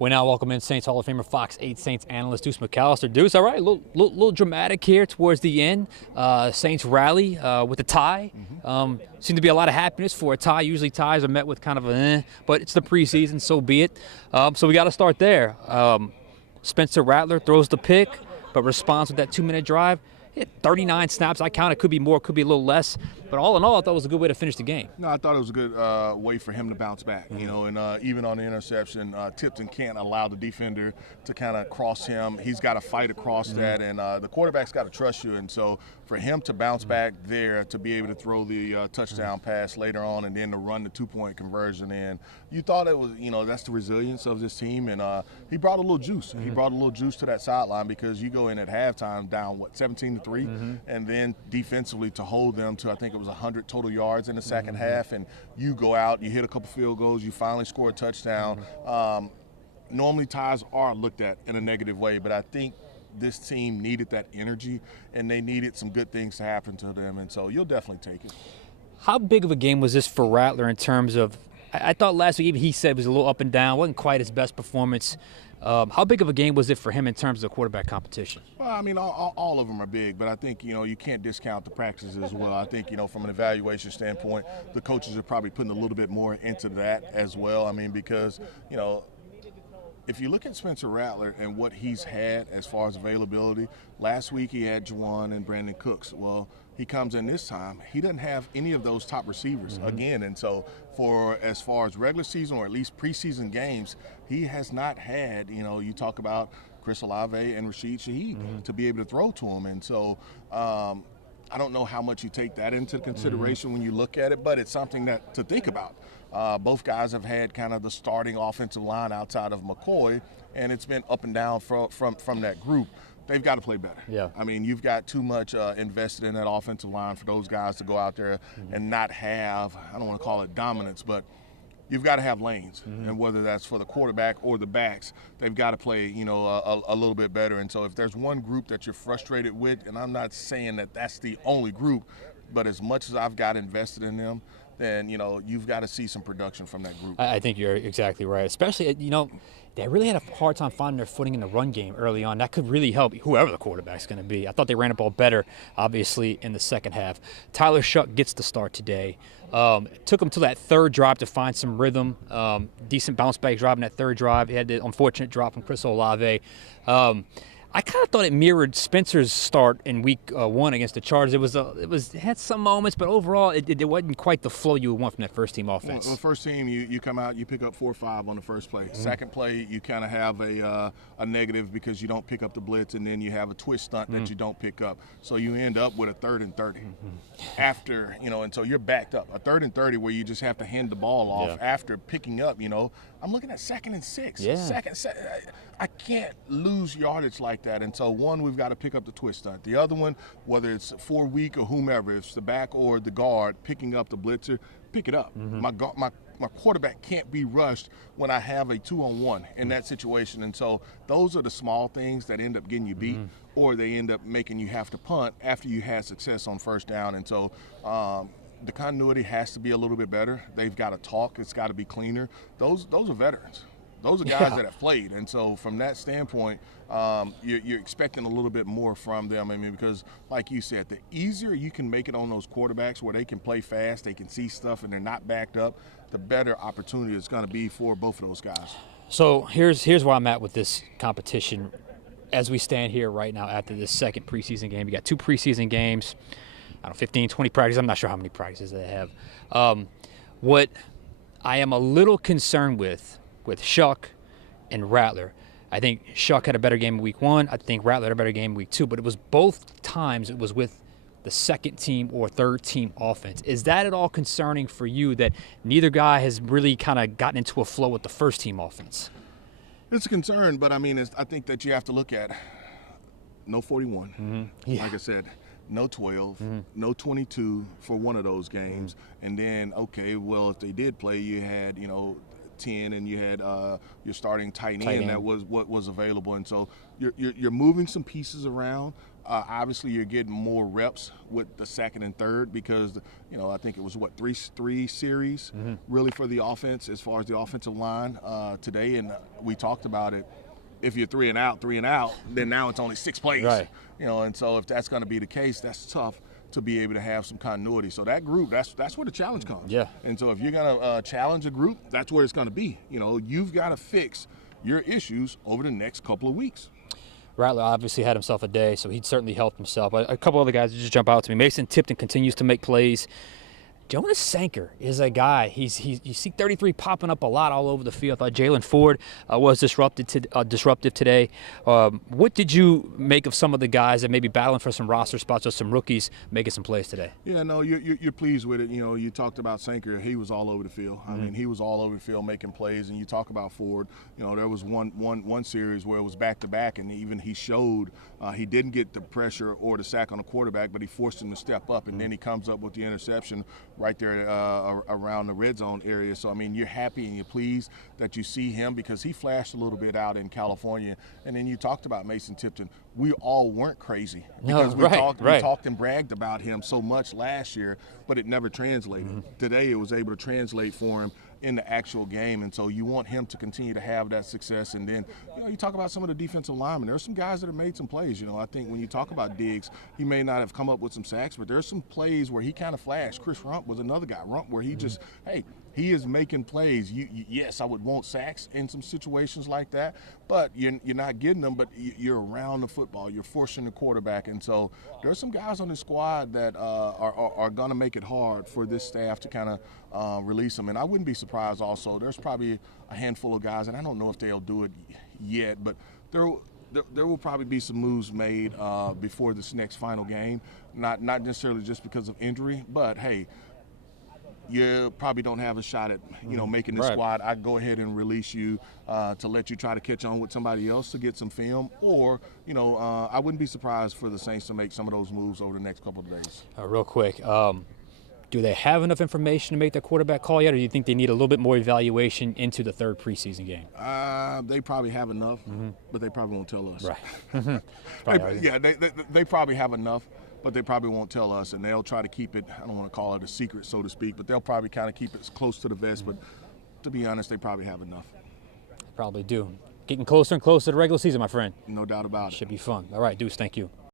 We now welcome in Saints Hall of Famer, Fox 8 Saints analyst Deuce McAllister. Deuce, all right, a little dramatic here towards the end. Saints rally with a tie. Seemed to be a lot of happiness for a tie. Usually ties are met with kind of but it's the preseason, so be it. So we got to start there. Spencer Rattler throws the pick, but responds with that 2-minute drive. He had 39 snaps. I counted. Could be more, could be a little less. But all in all, I thought it was a good way to finish the game. No, I thought it was a good way for him to bounce back. You know, and even on the interception, Tipton can't allow the defender to kind of cross him. He's got to fight across that, and the quarterback's got to trust you. And so for him to bounce back there, to be able to throw the touchdown pass later on, and then to run the 2-point conversion in, you thought it was, you know, that's the resilience of this team. And he brought a little juice. He brought a little juice to that sideline, because you go in at halftime down, 17-3, and then defensively to hold them to, I think it was 100 total yards in the second half, and you go out, you hit a couple field goals, you finally score a touchdown. Normally ties are looked at in a negative way, but I think this team needed that energy, and they needed some good things to happen to them, and so you'll definitely take it. How big of a game was this for Rattler in terms of, I thought last week even he said it was a little up and down, wasn't quite his best performance. How big of a game was it for him in terms of quarterback competition? Well, I mean, all of them are big, but I think, you know, you can't discount the practices as well. I think, you know, from an evaluation standpoint, the coaches are probably putting a little bit more into that as well. I mean, because, you know, if you look at Spencer Rattler and what he's had as far as availability, last week he had Juwan and Brandon Cooks. Well, he comes in this time, he doesn't have any of those top receivers again. And so for as far as regular season or at least preseason games, he has not had, you know, you talk about Chris Olave and Rashid Shaheed to be able to throw to him. And so I don't know how much you take that into consideration when you look at it, but it's something that to think about. Both guys have had kind of the starting offensive line outside of McCoy, and it's been up and down from that group. They've got to play better. Yeah. I mean, you've got too much invested in that offensive line for those guys to go out there and not have, I don't want to call it dominance, but you've got to have lanes. And whether that's for the quarterback or the backs, they've got to play, you know, a little bit better. And so if there's one group that you're frustrated with, and I'm not saying that that's the only group, but as much as I've got invested in them, then, you know, you've got to see some production from that group. I think you're exactly right. Especially, you know, they really had a hard time finding their footing in the run game early on. That could really help whoever the quarterback's going to be. I thought they ran the ball better, obviously, in the second half. Tyler Shuck gets the start today. It took him to that third drive to find some rhythm. Decent bounce back drive in that third drive. He had the unfortunate drop from Chris Olave. I kind of thought it mirrored Spencer's start in week 1 against the Chargers. It had some moments, but overall it wasn't quite the flow you would want from that first team offense. Well, first team, you come out, you pick up 4 or 5 on the first play. Second play, you kind of have a negative because you don't pick up the blitz, and then you have a twist stunt that you don't pick up. So you end up with a 3rd and 30 after, you know, and so you're backed up. A 3rd and 30 where you just have to hand the ball off after picking up, you know. I'm looking at 2nd and 6. I can't lose yardage like that. And so one, we've got to pick up the twist stunt. The other one, whether it's for weak or whomever, if it's the back or the guard picking up the blitzer, pick it up. My quarterback can't be rushed when I have a 2-on-1 in that situation. And so those are the small things that end up getting you beat, or they end up making you have to punt after you had success on first down. And so the continuity has to be a little bit better. They've got to talk. It's got to be cleaner. Those are veterans. Those are guys that have played. And so from that standpoint, you're expecting a little bit more from them. I mean, because like you said, the easier you can make it on those quarterbacks where they can play fast, they can see stuff, and they're not backed up, the better opportunity it's going to be for both of those guys. So here's where I'm at with this competition as we stand here right now after this second preseason game. You got 2 preseason games, 15, 20 practices. I'm not sure how many practices they have. What I am a little concerned with Shuck and Rattler, I think Shuck had a better game in week 1. I think Rattler had a better game in week 2, but it was both times it was with the second team or third team offense. Is that at all concerning for you that neither guy has really kind of gotten into a flow with the first team offense? It's a concern, but I mean, I think that you have to look at no 41. Like I said, no 12, no 22 for one of those games. And then, okay, well, if they did play, you had, you know, 10, and you had your starting tight Tight end end. that was what was available. And so you're moving some pieces around. Obviously, you're getting more reps with the second and third because, I think it was, three series really for the offense as far as the offensive line today. And we talked about it. If you're three and out, then now it's only 6 plays. Right. And so if that's going to be the case, that's tough to be able to have some continuity. So that group, that's where the challenge comes. Yeah. And so if you're going to challenge a group, that's where it's going to be. You've got to fix your issues over the next couple of weeks. Rattler obviously had himself a day, so he certainly helped himself. A couple other guys that just jump out to me. Mason Tipton continues to make plays. Jonas Sanker is a guy. You see 33 popping up a lot all over the field. I thought Jalen Ford was disruptive today. What did you make of some of the guys that may be battling for some roster spots or some rookies making some plays today? Yeah, no, you're pleased with it. You talked about Sanker. He was all over the field. I mean, he was all over the field making plays. And you talk about Ford. There was one series where it was back-to-back, and even he showed he didn't get the pressure or the sack on the quarterback, but he forced him to step up, and then he comes up with the interception right there around the red zone area. So, I mean, you're happy and you're pleased that you see him because he flashed a little bit out in California. And then you talked about Mason Tipton. We all weren't crazy because we talked and bragged about him so much last year, but it never translated. Today it was able to translate for him in the actual game, and so you want him to continue to have that success. And then you talk about some of the defensive linemen. There's some guys that have made some plays. I think when you talk about Diggs, he may not have come up with some sacks, but there's some plays where he kind of flashed. Chris Rump was another guy. Where he just, he is making plays. Yes, I would want sacks in some situations like that, but you're not getting them, but you're around the football. You're forcing the quarterback. And so there's some guys on the squad that are going to make it hard for this staff to kind of release them. And I wouldn't be surprised also. There's probably a handful of guys, and I don't know if they'll do it yet, but there will probably be some moves made before this next final game, not necessarily just because of injury, but, hey, you probably don't have a shot at, making the squad. I'd go ahead and release you to let you try to catch on with somebody else to get some film. Or, I wouldn't be surprised for the Saints to make some of those moves over the next couple of days. Real quick, do they have enough information to make their quarterback call yet, or do you think they need a little bit more evaluation into the third preseason game? They probably have enough, but they probably won't tell us. Right. They probably have enough, but they probably won't tell us, and they'll try to keep it, I don't want to call it a secret, so to speak, but they'll probably kind of keep it close to the vest. But to be honest, they probably have enough. Probably do. Getting closer and closer to the regular season, my friend. No doubt about it. Should be fun. All right, Deuce, thank you.